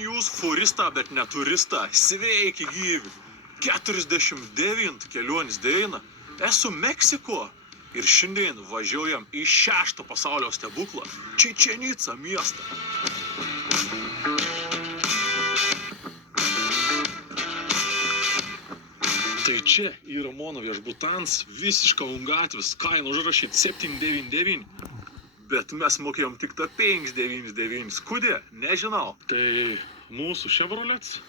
Jūs furistą, bet ne turistą. Sveiki gyvi. 49 kelionės diena. Esu Meksiko. Ir šiandien važiuojam į 6 pasaulio stebuklą – Čečenica miestą. Tai čia yra mano viešbutans, visiška gatvės, kaina užrašyt 799. Bet mes mokėjom tik tą 599. Kodėl? Nežinau. Tai mūsų Chevrolets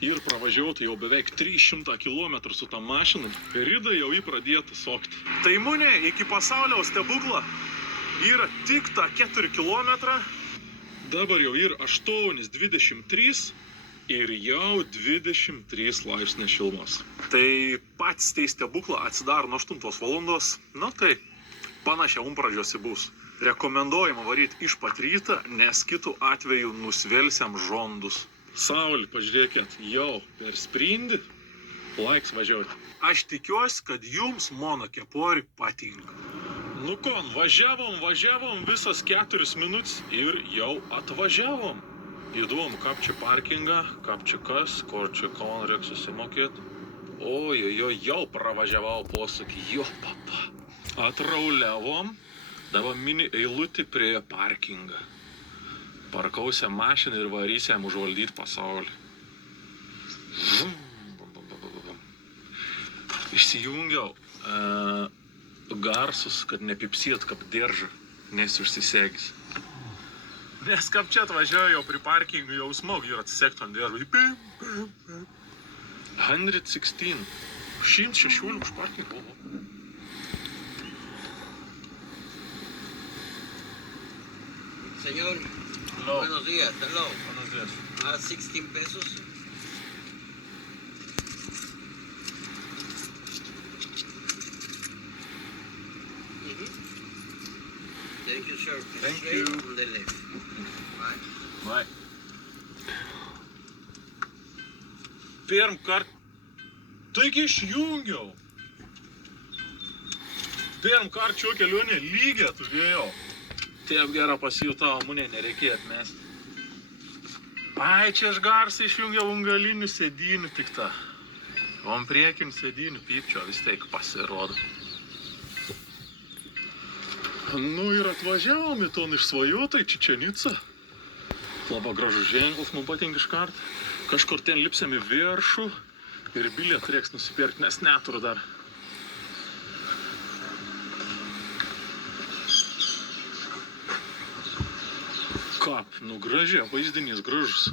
ir pravažiuoti jau beveik 300 km su tą mašiną. Rida jau įpradėta sokti. Tai munė iki pasaulio stebuklo yra tik tą 4 km. Dabar jau yra 8:23 ir jau 23 laipsniai šilumos. Tai patys tai stebuklą atsidaro nuo 8 valandos. Na tai panašia pradžiuosi bus. Rekomenduojama varyti iš pat ryto, nes kitų atveju nusvelsiam žondus. Saulė, pažiūrėkit, jau per sprindį laiks važiuoti. Aš tikiuosi, kad jums mano kepori patinka. Nu kon, važiavom visas 4 minutės ir jau atvažiavom. Įdomu, kaip čia parkingą, kaip čia kas, kur čia kon reikia susimokėti. Oi, jau pravažiavau posūkį, jo papa. Atrauliavom. Dabar mini eilutį prie parkingą. Parkausiam mašiną ir varysiam užvaldyti pasaulį. Išsijungiau garsus, kad nepipsėt kaip diržą, nes užsisegis. Nes kaip čia atvažiuoju jau prie parkingų, jau smog ir atsisektų ant diržą. 116. 116 už parkingą. Señor, hello. Buenos días, hello. Buenos días. 16 pesos. Thank you, sir. Thank Straight you. on the left. Vai. Pirm kart. Taigi išjungiau. Pirm kart šio kelionė lygią turėjau. Taip gerą pasijutau, munė nereikėjo atmesti. Ai, čia aš garsą išjungiau galinių sėdynių tik tą. O ant priekinių sėdynių pypčio vis tiek pasirodo. Nu ir atvažiavom į ton išsvajotą į Čečenicą. Labai gražus ženklas, man patinka iškart. Kažkur ten lipsiam į viršų ir bilietą reiks nusipirkti, nes neturiu dar. Kap, nu gražiai, vaizdinys gražus.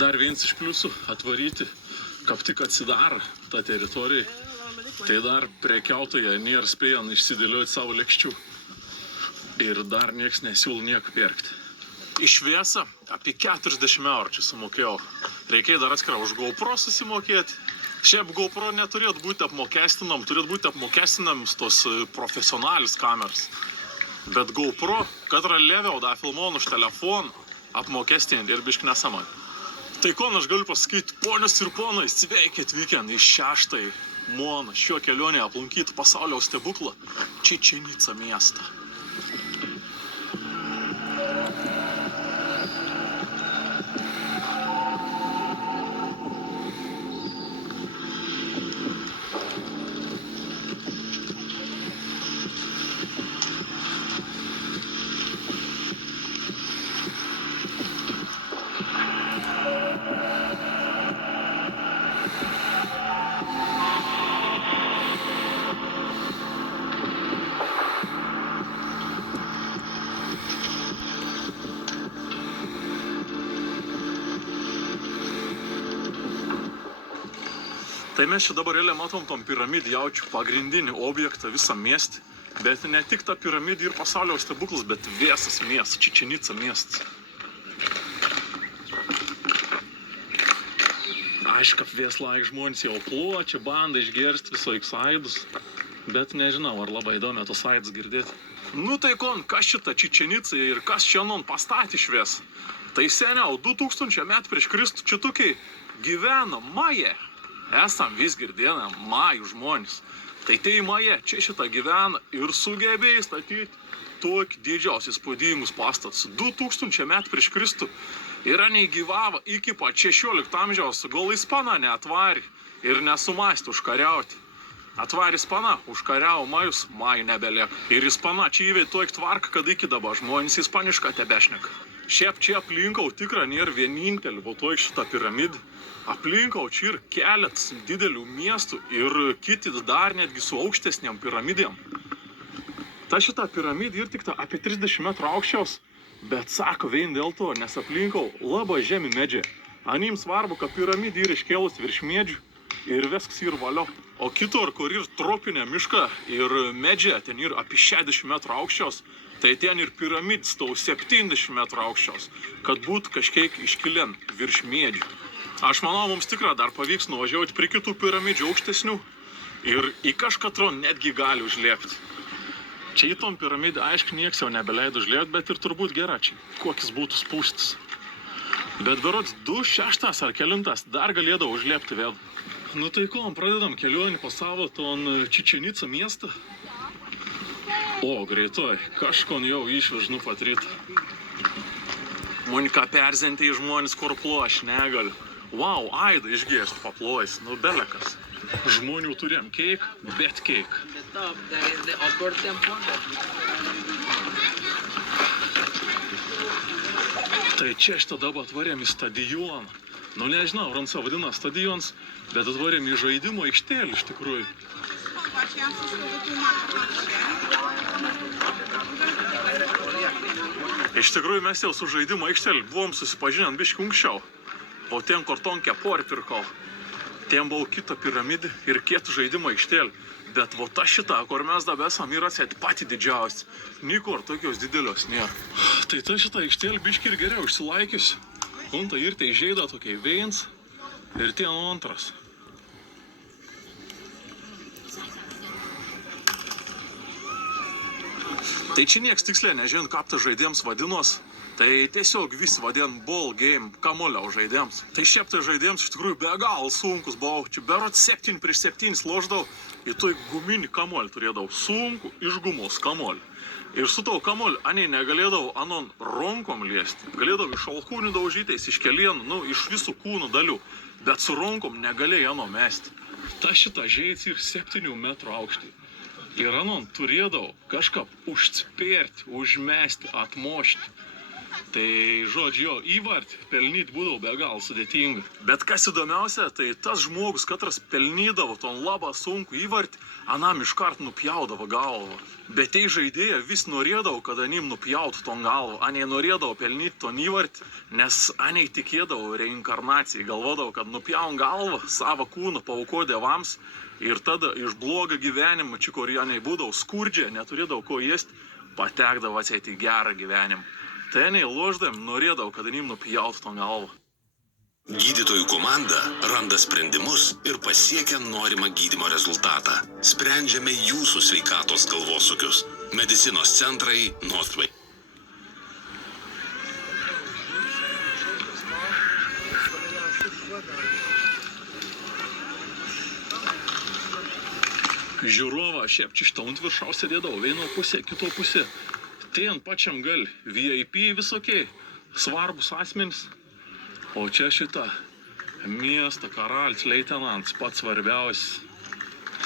Dar vienas iš pliusų atvaryti, kaip tik atsidaro tą teritoriją. Tai dar prekiautoje nėra spėjant išsidėlioti savo lėkščių. Ir dar nieks nesiūlo nieko pirkti. Iš viesa apie 40 eurų čia sumokėjau. Reikėjo dar atskirą už GoPro susimokėti. Šiaip GoPro neturėtų būti apmokestinam, turėtų būti apmokestinams tos profesionalis kameras. Bet GoPro, katrą leviau da filmuon už telefoną, apmokestinti ir biški nesamai. Tai kon aš galiu pasakyti, ponios ir ponai, sveiki atvykę į 6 moną šio kelionėje aplankyti pasaulio stebuklą Čečenica miestą. Tai mes čia dabar realiai matom tom piramidį jaučių pagrindinį objektą visą miestį. Bet ne tik ta piramidė ir pasaulio stebuklas, bet visas miestas, Čečenica miestas. Aišku, vis laik žmonės jau pločia, banda išgirsti visoik saidus. Bet nežinau, ar labai įdomi tos saidus girdėti. Nu tai kon, kas šita Čečenica ir kas šiandien pastatė švies? Tai seniau, 2000 metų prieš Kristų čitukiai gyveno Maje. Esam vis girdėję majų žmonės. Tai maja čia šitą gyvena ir sugebėjo statyti tokį didžiausias įspūdingus pastatus. 2000 metų prieš Kristų yra negyvava iki pat 16 amžiaus, gal Ispana neatvarė ir nesumastė užkariauti. Atvarė Ispana, užkariavo Majus, Majų nebelieka. Ir Ispana čia įvei tokį tvarką, kad iki dabar žmonės ispanišką tebešneka. Šiaip čia aplinkau tikra nėra vienintelį, va tokį šitą piramidą. Aplinkau čia ir keletas didelių miestų ir kiti dar netgi su aukštesniam piramidėm. Ta šita piramidė ir tik apie 30 metrų aukščiaus, bet sako vien dėl to, nes aplinkau labai žemi medžiai. Anim svarbu, kad piramidė yra iškėlus virš medžių ir viskas ir valio. O kitur, kur ir tropinė miška ir medžiai, ten ir apie 60 metrų aukščiaus, tai ten ir piramidės tau 70 metrų aukščiaus, kad būtų kažkiek iškilien virš medžių. Aš manau, mums tikrai dar pavyks nuvažiuoti prie kitų piramidžių aukštesnių ir į kažkatro netgi gali užlėpti. Čia į tom piramidę, aišku, nieks jau nebeleido užlėpti, bet ir turbūt geračiai, kokis būtų spūstis. Bet berods 2.6 ar 9 dar galėdavo užlėpti vėl. Nu tai ko, pradedam kelionį po savo ton Čičenicą miestą. O, greitoj, kažkon jau išvežnu patryt. Monika perzinti į žmonės, kur ploš, negaliu. Wow, aidą išgėsti paplojus, nu belekas. Žmonių turėjom keik, bet keik. The top, there is the outdoor temple. Tai čia aš tada atvarėm į stadioną. Nu nežinau, Ransa vadina stadions, bet atvarėm į žaidimo aikštelį iš tikrųjų. Iš tikrųjų mes jau su žaidimo aikštelį buvom susipažinę biškį anksčiau. O ten korton kepurę pirkau. Ten buvo kita piramidė ir kietų žaidimo aikštelį. Bet va ta šita, kur mes dabar esam, yra pati didžiausia. Nikur tokios didelios nėra. Tai ta šita aikštelė biškį ir geriau išsilaikiusi. Unta ir tai žaida tokiai viens ir ten antras. Tai čia nieks tiksliai nežinot, kaip tas žaidėjams vadinos. Tai tiesiog visi vadin ball game, kamulio žaidėjams. Tai šiaip tai žaidėjams iš tikrųjų be gal sunkus buvo. Čia berot 7x7 loždavau ir toj guminį kamolį turėdavau. Sunku iš gumos kamolį. Ir su tau kamoliu, aniai negalėdavau anon ronkom liesti. Galėdavau iš alkūnių daužytais, iš kelienų, nu, iš visų kūnų dalių. Bet su ronkom negalėjau ano mesti. Ta šita žaidys ir 7 metrų aukštį. Ir anon turėdavau kažką užspėrti, užmesti, atmošti. Tai, žodžiu, jo, įvartį pelnyti būdavo be gal sudėtinga. Bet kas įdomiausia, tai tas žmogus, katras pelnydavo ton labą sunku įvartį, anam iškart nupjaudavo galvą. Bet tai žaidėja vis norėdavo, kad anim nupjautų ton galvą. Aniai norėdavo pelnyti ton įvartį, nes aniai tikėdavo reinkarnacijai. Galvodavo, kad nupjaun galvą, savo kūną pauko dievams ir tada iš blogą gyvenimą, čia kur aniai būdavo skurdžią, neturėdavo ko ėsti, patekdavo atseit į gerą gyvenimą. Tai aniai loždam norėdavo, kad anim nupjautų ton galvą. Gydytojų komanda randa sprendimus ir pasiekia norimą gydymo rezultatą. Sprendžiame jūsų sveikatos galvosūkius. Medicinos centrai Northway. Žiūrovą šiaip čia šitą ant viršaus sėdėdavo, vieno pusė, kito pusė. Ten pačiam gal VIP visokiai, svarbus asmenys. O čia šita miesto karalis, leitenants, pats svarbiausias,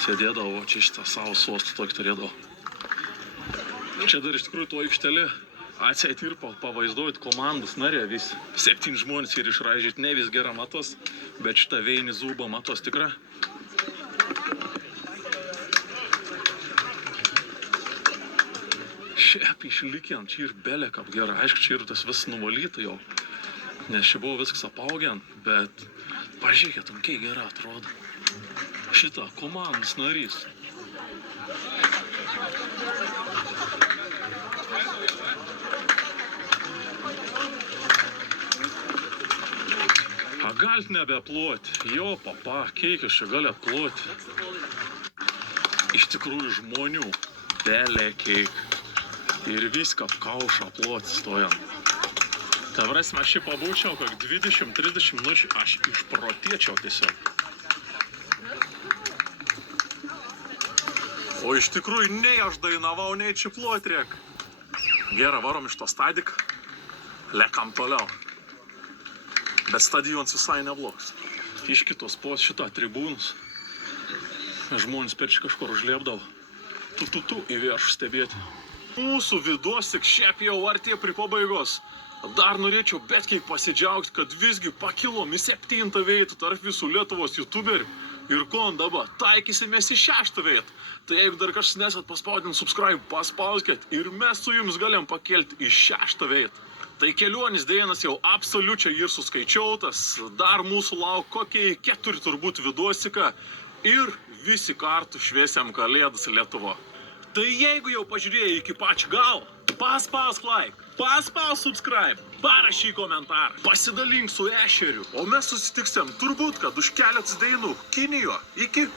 sėdėdavo, čia šitą savo sostą tokį turėdavo. Čia dar iš tikrųjų to aikštelė atseit ir pavaizduojat komandos narė vis. 7 žmonės ir išraižyti, ne vis gera matos, bet šitą veinį zūbą matos tikra. Šiaip išlikiant, čia ir belekap gera, aišku, čia ir tas vis nuvalyta jau. Nes čia buvo viskas apaugiant, bet pažiūrėkit, kai gerai atrodo. Šitą komandos narys. A galit nebeploti? Jo, papa, kiek jūs čia galit ploti? Iš tikrųjų žmonių belekiek. Ir viską kaušą ploti stojant. Ta prasme, aš čia pabūčiau, kad 20-30 minučių aš išprotėčiau tiesiog. O iš tikrųjų nei aš dainavau, nei čia ploti reik. Gerai, varom iš to stadik. Lekam toliau. Bet stadionas visai neblogas. Iš kitos pos šitą tribūnus. Žmonės perči kažkur užliepdavo. Tu į viršų stebėti. Mūsų vidos tik šiaip jau artėja prie pabaigos. Dar norėčiau bet kiek pasidžiaugti, kad visgi pakilom į 7. vietą tarp visų Lietuvos youtuberių. Ir ko dabar taikysimės į 6. vietą. Tai jeigu dar kažkas nesat paspaudint subscribe, paspauskit ir mes su jums galim pakelti į 6. vietą. Tai kelionės dienas jau absoliučiai ir suskaičiautas. Dar mūsų lauk kokie 4 turbūt vidosika. Ir visi kartu šviesiam Kalėdas Lietuva. Tai jeigu jau pažiūrėjai iki pačio galo, paspausk like, paspausk subscribe, parašyk komentarą, pasidalink su ešeriu, o mes susitiksim turbūt, kad už keletas dainų Kinijoje. Iki.